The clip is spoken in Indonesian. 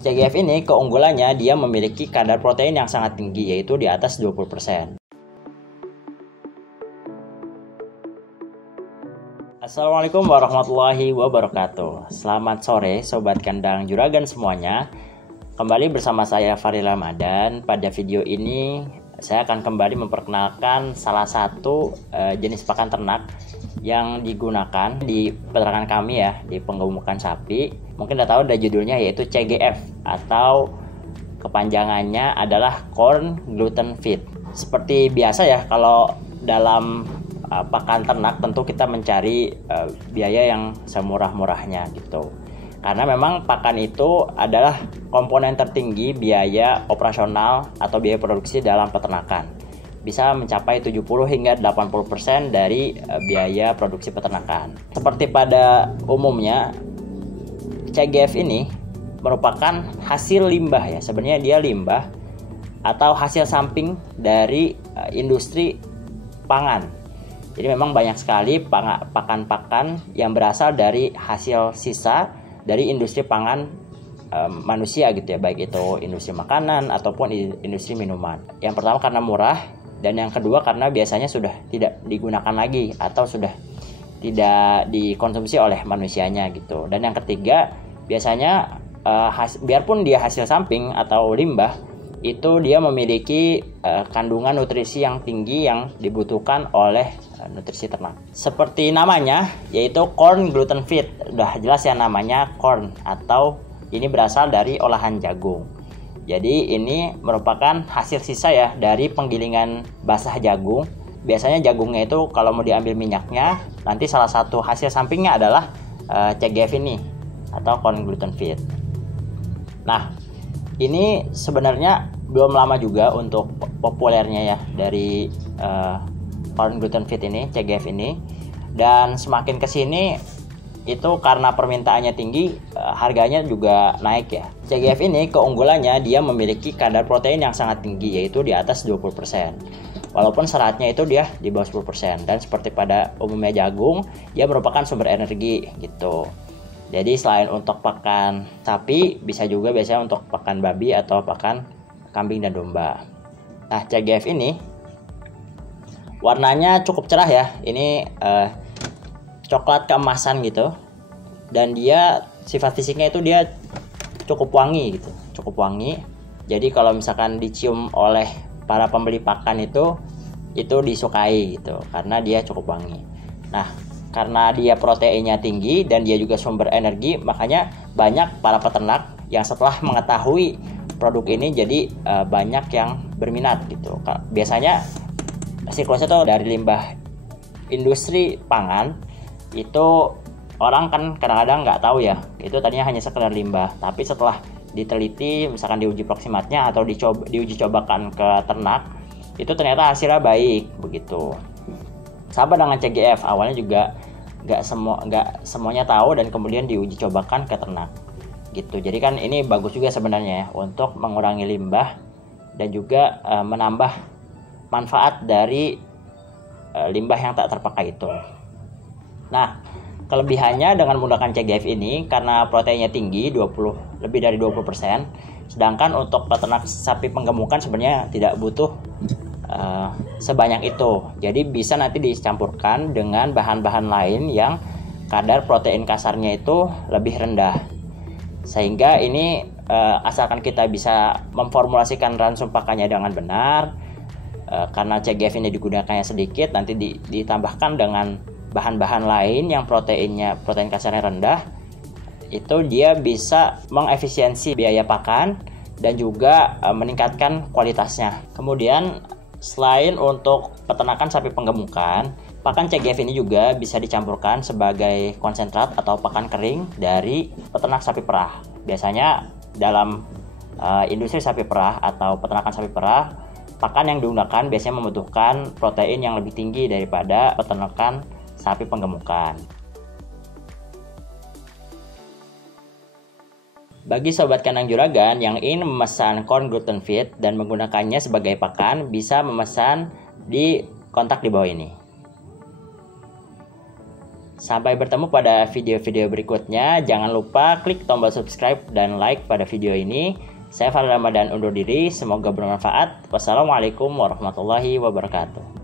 CGF ini keunggulannya dia memiliki kadar protein yang sangat tinggi, yaitu di atas 20%. Assalamualaikum warahmatullahi wabarakatuh. Selamat sore Sobat Kandang Juragan semuanya. Kembali bersama saya Fahril Ramadan. Pada video ini saya akan kembali memperkenalkan salah satu jenis pakan ternak yang digunakan di peternakan kami ya, di penggemukan sapi. Mungkin udah tahu dari judulnya, yaitu CGF atau kepanjangannya adalah Corn Gluten Feed. Seperti biasa ya, kalau dalam pakan ternak tentu kita mencari biaya yang semurah-murahnya gitu. Karena memang pakan itu adalah komponen tertinggi biaya operasional atau biaya produksi dalam peternakan. Bisa mencapai 70 hingga 80% dari biaya produksi peternakan. Seperti pada umumnya, CGF ini merupakan hasil limbah ya. Sebenarnya dia limbah atau hasil samping dari industri pangan. Jadi memang banyak sekali pakan-pakan yang berasal dari hasil sisa dari industri pangan manusia gitu ya, baik itu industri makanan ataupun industri minuman. Yang pertama karena murah, dan yang kedua karena biasanya sudah tidak digunakan lagi atau sudah tidak dikonsumsi oleh manusianya gitu. Dan yang ketiga biasanya biarpun dia hasil samping atau limbah, itu dia memiliki kandungan nutrisi yang tinggi yang dibutuhkan oleh nutrisi ternak. Seperti namanya, yaitu Corn Gluten Feed. Udah jelas ya namanya corn, atau ini berasal dari olahan jagung. Jadi ini merupakan hasil sisa ya dari penggilingan basah jagung. Biasanya jagungnya itu kalau mau diambil minyaknya, nanti salah satu hasil sampingnya adalah CGF ini atau Corn Gluten Feed. Nah, ini sebenarnya belum lama juga untuk populernya ya dari Corn Gluten Feed ini, CGF ini. Dan semakin kesini itu karena permintaannya tinggi, harganya juga naik ya. CGF ini keunggulannya dia memiliki kadar protein yang sangat tinggi, yaitu di atas 20%. Walaupun seratnya itu dia di bawah 10%. Dan seperti pada umumnya jagung, dia merupakan sumber energi gitu. Jadi selain untuk pakan sapi, bisa juga biasanya untuk pakan babi atau pakan kambing dan domba. Nah, CGF ini warnanya cukup cerah ya. Ini coklat keemasan gitu. Dan dia sifat fisiknya itu dia cukup wangi gitu, cukup wangi. Jadi kalau misalkan dicium oleh para pembeli pakan itu disukai gitu, karena dia cukup wangi. Nah, karena dia proteinnya tinggi dan dia juga sumber energi, makanya banyak para peternak yang setelah mengetahui produk ini jadi banyak yang berminat gitu. Biasanya siklusnya tuh dari limbah industri pangan itu orang kan kadang-kadang nggak tahu ya, itu tadinya hanya sekedar limbah, tapi setelah diteliti, misalkan diuji proksimatnya atau diuji cobakan ke ternak, itu ternyata hasilnya baik begitu. Sama dengan CGF, awalnya juga nggak semuanya tahu dan kemudian diuji cobakan ke ternak gitu. Jadi kan ini bagus juga sebenarnya ya, untuk mengurangi limbah dan juga menambah manfaat dari limbah yang tak terpakai itu. Nah, kelebihannya dengan menggunakan CGF ini karena proteinnya tinggi, lebih dari 20%, sedangkan untuk peternak sapi penggemukan sebenarnya tidak butuh sebanyak itu. Jadi bisa nanti dicampurkan dengan bahan-bahan lain yang kadar protein kasarnya itu lebih rendah. Sehingga ini asalkan kita bisa memformulasikan ransum pakannya dengan benar, karena CGF ini digunakannya sedikit, nanti ditambahkan dengan bahan-bahan lain yang protein kasarnya rendah, itu dia bisa mengefisiensi biaya pakan dan juga meningkatkan kualitasnya. Kemudian selain untuk peternakan sapi penggemukan, pakan CGF ini juga bisa dicampurkan sebagai konsentrat atau pakan kering dari peternak sapi perah. Biasanya dalam industri sapi perah atau peternakan sapi perah, pakan yang digunakan biasanya membutuhkan protein yang lebih tinggi daripada peternakan sapi penggemukan. Bagi sobat kandang juragan yang ingin memesan Corn Gluten Feed dan menggunakannya sebagai pakan, bisa memesan di kontak di bawah ini. Sampai bertemu pada video-video berikutnya. Jangan lupa klik tombol subscribe dan like pada video ini. Saya Faril Ramadan undur diri. Semoga bermanfaat. Wassalamualaikum warahmatullahi wabarakatuh.